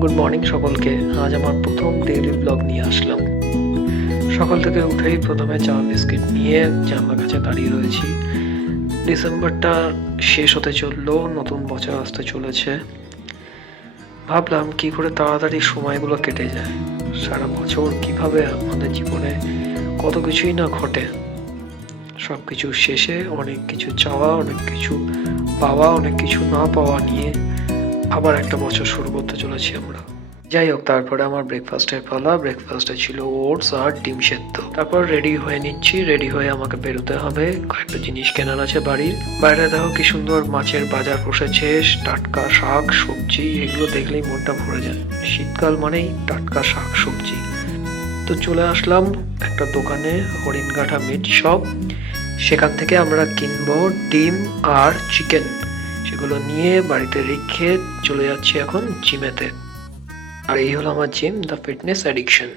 Good morning সকলকে। আজ আমার প্রথম ডেইলি ব্লগ নিয়ে আসলাম। সকাল থেকে উঠেই প্রথমে চা বিস্কিট নিয়ে জানলার কাছে দাঁড়িয়ে রয়েছি। ডিসেম্বরটা শেষ হতে চললো, নতুন বছর আসতে চলেছে। ভাবলাম কি করে তাড়াতাড়ি সময়গুলো কেটে যায়। সারা বছর কিভাবে আমাদের জীবনে কত কিছুই না ঘটে। সবকিছু শেষে অনেক কিছু চাওয়া, অনেক কিছু পাওয়া, অনেক কিছু না পাওয়া নিয়ে আবার একটা বছর শুরু করতে চলেছি আমরা। যাই হোক, তারপরে আমার ব্রেকফাস্টের পালা। ব্রেকফাস্টে ছিল ওটস আর ডিম সেদ্ধ। তারপর রেডি হয়ে নিচ্ছি। রেডি হয়ে আমাকে বেরোতে হবে, কয়েকটা জিনিস কেনার আছে বাড়ির। বাইরে দেখো কি সুন্দর মাছের বাজার বসেছে, টাটকা শাক সবজি, এগুলো দেখলেই মনটা ভরে যায়। শীতকাল মানেই টাটকা শাক সবজি। তো চলে আসলাম একটা দোকানে, হরিণঘাটা মিট শপ। সেখান থেকে আমরা কিনবো ডিম আর চিকেন। সেগুলো নিয়ে বাড়িতে রেখে চলে যাচ্ছি এখন জিমেতে। আর এই হলো আমার জিম, দ্য ফিটনেস অ্যাডিকশন।